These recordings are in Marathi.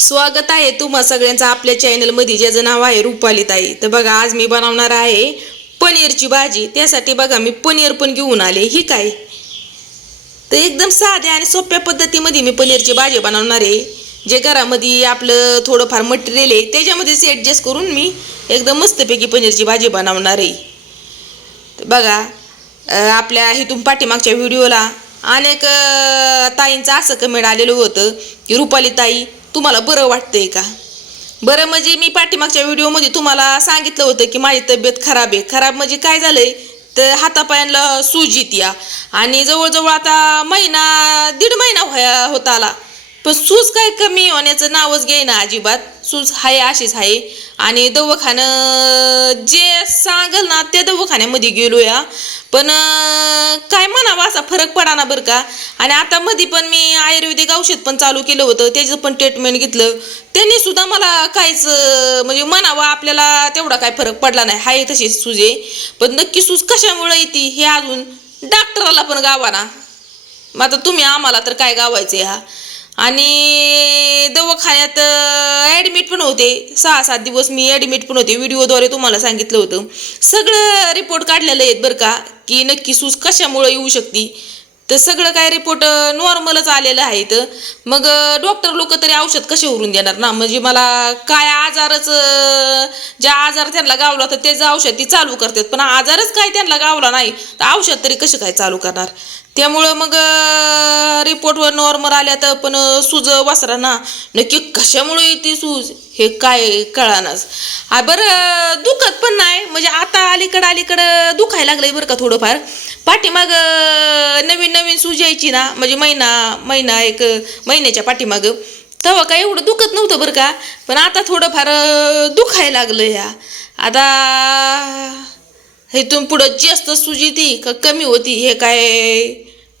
स्वागत आहे तुम्हा सगळ्यांचं आपल्या चॅनलमध्ये ज्याचं नाव आहे रुपाली ताई तर बघा आज मी बनवणार आहे पनीरची भाजी. त्यासाठी बघा मी पनीर पण घेऊन आले. ही काय? तर एकदम साध्या आणि सोप्या पद्धतीमध्ये मी पनीरची भाजी बनवणार आहे. जे घरामध्ये आपलं थोडंफार मटेरियल आहे त्याच्यामध्येच ॲडजस्ट करून मी एकदम मस्तपैकी पनीरची भाजी बनवणार आहे. तर बघा आपल्या इथून पाठीमागच्या व्हिडिओला अनेक ताईंचं असं कमेंट आलेलं होतं की रुपाली ताई तुम्हाला बरं वाटतंय का? बरं म्हणजे मी पाठीमागच्या व्हिडिओमध्ये तुम्हाला सांगितलं होतं की माझी तब्येत खराब आहे. खराब म्हणजे काय झालंय? तर हातापायांना सूज येत्या आणि जवळजवळ आता महिना दीड महिना व्हाया होता आला. पण सूज काय कमी होण्याचं नावच घेईना अजिबात. सूज आहे अशीच आहे आणि दवाखानं जे सांगल ना त्या दवाखान्यामध्ये गेलो या पण काय म्हणावं असा फरक पडा ना बरं का. आणि आता मध्ये पण मी आयुर्वेदिक औषध पण चालू केलं होतं त्याचं पण ट्रीटमेंट घेतलं. त्यांनी सुद्धा मला काहीच म्हणजे म्हणावं आपल्याला तेवढा काय फरक पडला नाही. हाय तशी सूज आहे. पण नक्की सूज कशामुळे येते हे अजून डॉक्टराला पण गावाना. मग आता तुम्ही आम्हाला तर काय गावायचे हा? आणि दवाखान्यात ॲडमिट पण होते. सहा सात दिवस मी ॲडमिट पण होते. व्हिडिओद्वारे तुम्हाला सांगितलं होतं. सगळं रिपोर्ट काढलेलं आहेत बरं का की नक्की सूज कशामुळं येऊ शकते. तर सगळं काय रिपोर्ट नॉर्मलच आलेलं आहे तर मग डॉक्टर लोक तरी औषध कसे उरून देणार ना? म्हणजे मला काय आजारच ज्या आजार त्यांना गावला तर त्याचं औषध ती चालू करतात. पण आजारच काय त्यांना गावला नाही. तर औषध तरी कसं काय चालू करणार? त्यामुळं मग रिपोर्टवर नॉर्मल आल्या तर पण सूज वासरा ना. नक्की कशामुळे येते सूज? हे काय कळानाच आ बरं दुखत पण नाही. म्हणजे आता अलीकडं अलीकडं दुखायला लागलंय बरं का थोडंफार. पाठीमाग नवीन नवीन सूज यायची ना. म्हणजे महिना महिना एक महिन्याच्या पाठीमाग. तेव्हा काय एवढं दुखत नव्हतं बरं का. पण आता थोडंफार दुखायला लागलं या. आता इथून पुढं जास्त सूज ती का कमी होती हे काय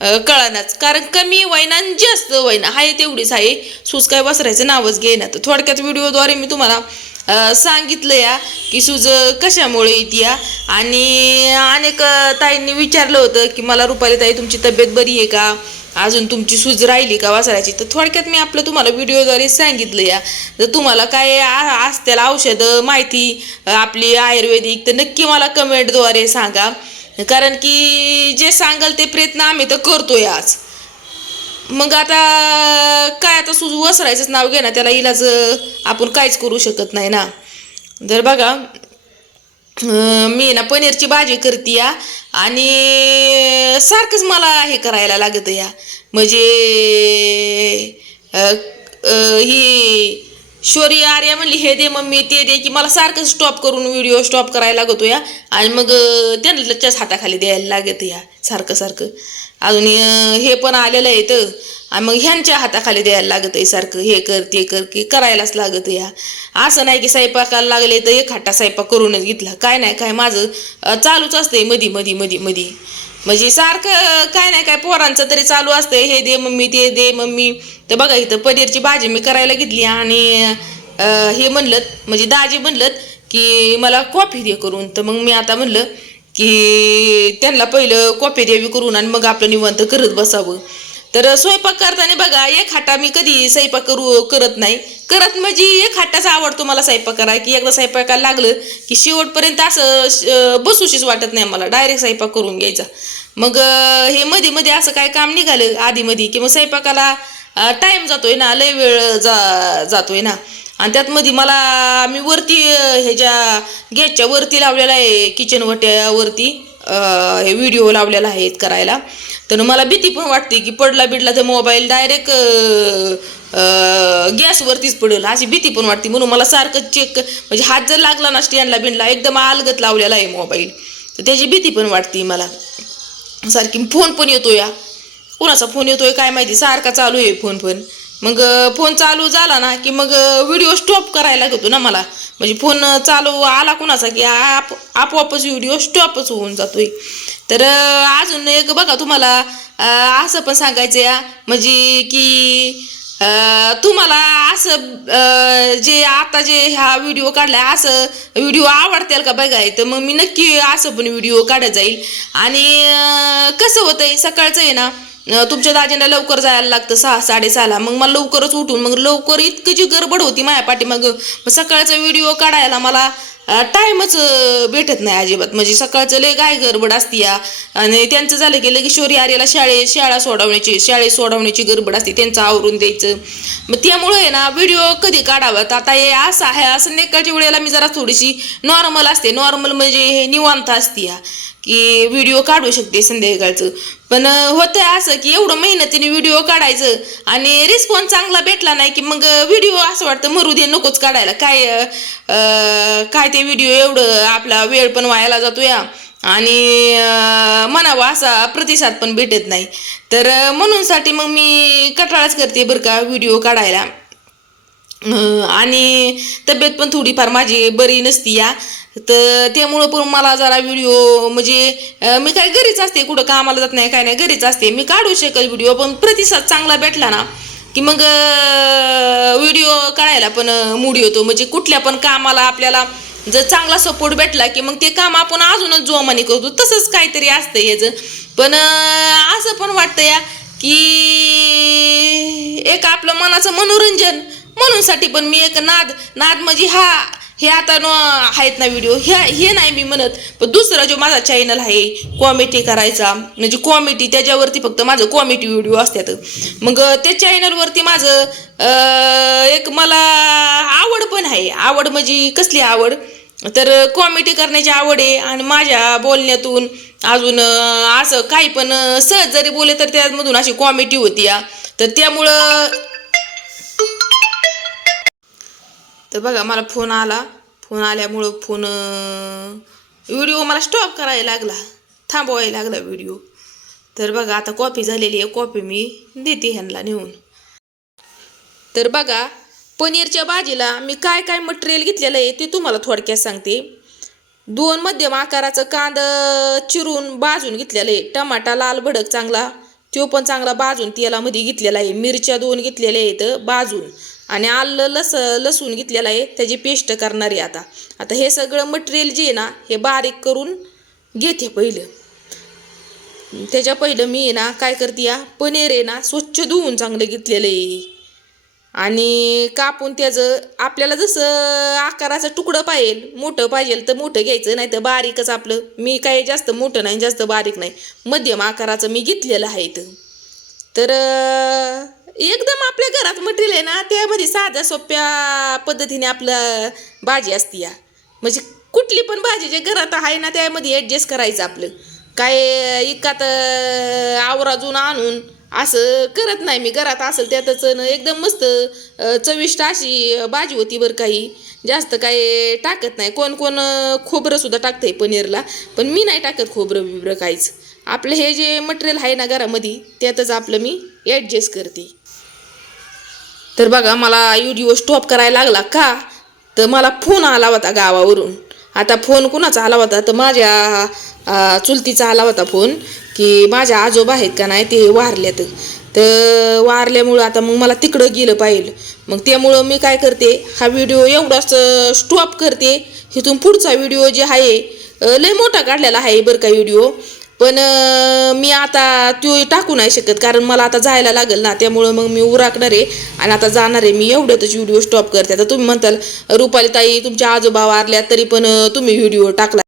कळानाच. कारण कमी वैना आणि जास्त वैना आहे तेवढीच आहे. सूज काय वसरायचं नावच घेईना. तर थोडक्यात व्हिडिओद्वारे मी तुम्हाला सांगितलं या की सूज कशामुळे येते या आणि अनेक ताईंनी विचारलं होतं की मला रुपाली ताई तुमची तब्येत बरी आहे का? अजून तुमची सूज राहिली का वासरायची तर थोडक्यात मी आपलं तुम्हाला व्हिडिओद्वारे सांगितलं या. जर तुम्हाला काय आ- असतील औषधं माहिती आपली आयुर्वेदिक तर नक्की मला कमेंटद्वारे सांगा. कारण की जे सांगाल ते प्रयत्न आम्ही तर करतोय आज. मग आता काय आता सूज वसरायचंच नाव घे ना त्याला इलाज आपण काहीच करू शकत नाही ना. जर बघा मी ना पनीरची भाजी करते या. आणि सारखंच मला हे करायला लागत या. म्हणजे ही शोरी आर्या म्हणली हे दे मम्मी ते दे. की मला सारखं स्टॉप करून व्हिडिओ स्टॉप करायला लागतो या. आणि मग त्यांच्याच हाताखाली द्यायला लागत या सारखं सारखं. अजून हे पण आलेलं आहे तर आणि मग ह्यांच्या हाताखाली द्यायला लागत आहे सारखं हे कर ते कर की करायलाच लागत या असं नाही की स्वयंपाकाला लागले तर एक हाटा स्वयंपाक करूनच घेतला. काय नाही काय माझं चालूच असतंय मधी मधी मधी मधी. म्हणजे सारखं काय नाही काय पोरांचं तरी चालू असतंय. हे दे मम्मी ते दे मम्मी. तर बघा इथं पनीरची भाजी मी करायला घेतली आणि हे म्हणलं म्हणजे दाजी म्हणलं की मला कॉफी दे करून. तर मग मी आता म्हणलं की त्यांना पहिलं कॉफी द्यावी करून आणि मग आपलं निवांत करत बसावं. तर स्वयंपाक करताना बघा एक हाटा मी कधी स्वयंपाक करू करत नाही. करत म्हणजे एक खाटाचा आवडतो मला स्वयंपाक करा की एकदा स्वयंपाकाला लागलं की शेवटपर्यंत असं बसूशीच वाटत नाही मला डायरेक्ट स्वयंपाक करून घ्यायचा. मग हे मध्ये मध्ये असं काय काम निघालं आधी मध्ये की मग स्वयंपाकाला टाईम जातोय ना लय वेळ जा जातोय ना. आणि त्यात मध्ये मला मी वरती ह्याच्या गॅसच्या वरती लावलेला आहे किचन वट्यावरती. हे व्हिडिओ लावलेला आहे करायला. तर मला भीती पण वाटते की पडला बिडला तर मोबाईल डायरेक्ट गॅसवरतीच पडेल. अशी भीती पण वाटते. म्हणून मला सारखं चेक म्हणजे हात जर लागला ना स्टँडला बिंडला एकदम अलगत लावलेला आहे मोबाईल तर त्याची भीती पण वाटते मला. सारखी फोन पण येतो या कोणाचा फोन येतोय काय माहिती? सारखा चालू आहे फोन पण. मग फोन चालू झाला ना की मग व्हिडिओ स्टॉप करायला घेतो ना मला. म्हणजे फोन चालू आला कोणाचा की आप आपोआपच व्हिडिओ स्टॉपच होऊन जातोय. तर अजून एक बघा तुम्हाला असं पण सांगायचं या म्हणजे की तुम्हाला असं जे आता जे ह्या व्हिडिओ काढला असं व्हिडिओ आवडतील का बघाय? तर मग मी नक्की असं पण व्हिडिओ काढत जाईल. आणि कसं होतंय सकाळचं आहे ना तुमच्या दाजींना लवकर जायला लागतं सहा साडेसहाला. मग मला लवकरच उठून मग लवकर इतकी जी गडबड होती माझ्या पाठी मग सकाळचा व्हिडिओ काढायला मला टाईमच भेटत नाही अजिबात. म्हणजे सकाळचं लय गाय गडबड असते या. आणि त्यांचं झालं की लगेच शोरी आर्याला शाळे शाळा सोडवण्याची शाळेत सोडवण्याची गडबड असते त्यांचं आवरून द्यायचं. मग त्यामुळे आहे ना व्हिडिओ कधी काढावात आता हे असं आहे संध्याकाळच्या वेळेला मी जरा थोडीशी नॉर्मल असते. नॉर्मल म्हणजे हे निवांत असते या. की व्हिडिओ काढू शकते संध्याकाळचं. पण होतं असं की एवढं मेहनतीने व्हिडिओ काढायचं आणि रिस्पॉन्स चांगला भेटला नाही की मग व्हिडिओ असं वाटतं मरू दे नकोच काढायला. काय काय ते व्हिडिओ एवढं आपला वेळ पण वायाला जातो या. आणि म्हणावं म्हणावा असा प्रतिसाद पण भेटत नाही. तर म्हणूनसाठी मग मी कटाळाच करते बरं का व्हिडिओ काढायला. आणि तब्येत पण थोडीफार माझी बरी नसती या. तर त्यामुळं पण मला जरा व्हिडिओ म्हणजे मी काय घरीच असते कुठं कामाला जात नाही काय नाही घरीच असते. मी काढू शकेल व्हिडिओ पण प्रतिसाद चांगला भेटला ना की मग व्हिडिओ काढायला पण मूड येतो. म्हणजे कुठल्या पण कामाला आपल्याला जर चांगला सपोर्ट भेटला की मग ते काम आपण अजूनच जोमाने करतो. तसंच काहीतरी असतं याचं. पण असं पण वाटतं या की एक आपलं मनाचं मनोरंजन म्हणूनसाठी पण मी एक नाद नाद म्हणजे हा हे आता न आहेत ना व्हिडिओ ह्या हे नाही मी म्हणत पण दुसरा जो माझा चॅनल आहे कॉमेडी करायचा म्हणजे कॉमेडी त्याच्यावरती फक्त माझं कॉमेडी व्हिडिओ असतात. मग त्या चॅनलवरती माझं एक मला आवड पण आहे. आवड म्हणजे कसली आवड? तर कॉमेडी करण्याची आवड आहे आणि माझ्या बोलण्यातून अजून असं काही पण सहज जरी बोले तर त्यामधून अशी कॉमेडी होती या तर त्यामुळं तर बघा मला फोन आला. फोन आल्यामुळं फोन व्हिडिओ मला स्टॉप करायला लागला. थांबवायला लागला व्हिडिओ. तर बघा आता कॉपी झालेली आहे. कॉपी मी देते ह्यांना नेऊन. तर बघा पनीरच्या भाजीला मी काय काय मटेरियल घेतलेलं आहे ते तुम्हाला थोडक्यात सांगते. दोन मध्यम आकाराचं कांद चिरून भाजून घेतलेलं आहे. टमाटा लाल भडक चांगला तो पण चांगला भाजून तेलामध्ये घेतलेला आहे. मिरच्या दोन घेतलेल्या आहेत भाजून. आणि आलं लस लसूण घेतलेलं आहे त्याची पेस्ट करणार आहे आता. आता हे सगळं मटेरियल जे आहे ना हे बारीक करून घेते पहिलं. त्याच्या पहिलं मी आहे ना काय करते या पनीर आहे ना स्वच्छ धुवून चांगलं घेतलेलं आहे. आणि कापून त्याचं आपल्याला जसं आकाराचं तुकडं पाहिजे मोठं पाहिजे तर मोठं घ्यायचं नाही तर बारीकच आपलं मी काही जास्त मोठं नाही जास्त बारीक नाही. मध्यम आकाराचं मी घेतलेलं आहे इथं. तर एकदम आपल्या घरात मटेरियल आहे ना त्यामध्ये साध्या सोप्या पद्धतीने आपलं भाजी असते या. म्हणजे कुठली पण भाजी जे घरात आहे ना त्यामध्ये ॲडजस्ट करायचं आपलं. काय इकात तर आवराजून आणून असं करत नाही मी. घरात असेल त्यातच एकदम मस्त चविष्ट अशी भाजी होती बरं काही जास्त काय टाकत नाही. कोण कोण खोबरंसुद्धा टाकतं आहे पनीरला. पण मी नाही टाकत खोबरं बिबरं काहीच. आपलं हे जे मटेरियल आहे ना घरामध्ये त्यातच आपलं मी ॲडजस्ट करते. तर बघा मला व्हिडिओ स्टॉप करायला लागला का? तर मला फोन आला होता गावावरून. आता फोन कुणाचा आला होता? तर माझ्या चुलतीचा आला होता फोन की माझ्या आजोबा आहेत का नाही ते वारल्यात तर वारल्यामुळं आता मग मला तिकडं गेलं पाहिजे मग त्यामुळं मी काय करते हा व्हिडिओ एवढाच स्टॉप करते. इथून पुढचा व्हिडिओ जे आहे लय मोठा काढलेला आहे बरं का व्हिडिओ पण मी आता तो टाकू नाही शकत कारण मला आता जायला लागेल ना त्यामुळं मग मी उराकणार आहे आणि आता जाणार आहे. मी एवढ्यातच व्हिडिओ स्टॉप करते. आता तुम्ही म्हणताल रुपाली ताई तुमच्या आजोबा वारल्या तरी पण तुम्ही व्हिडिओ टाकला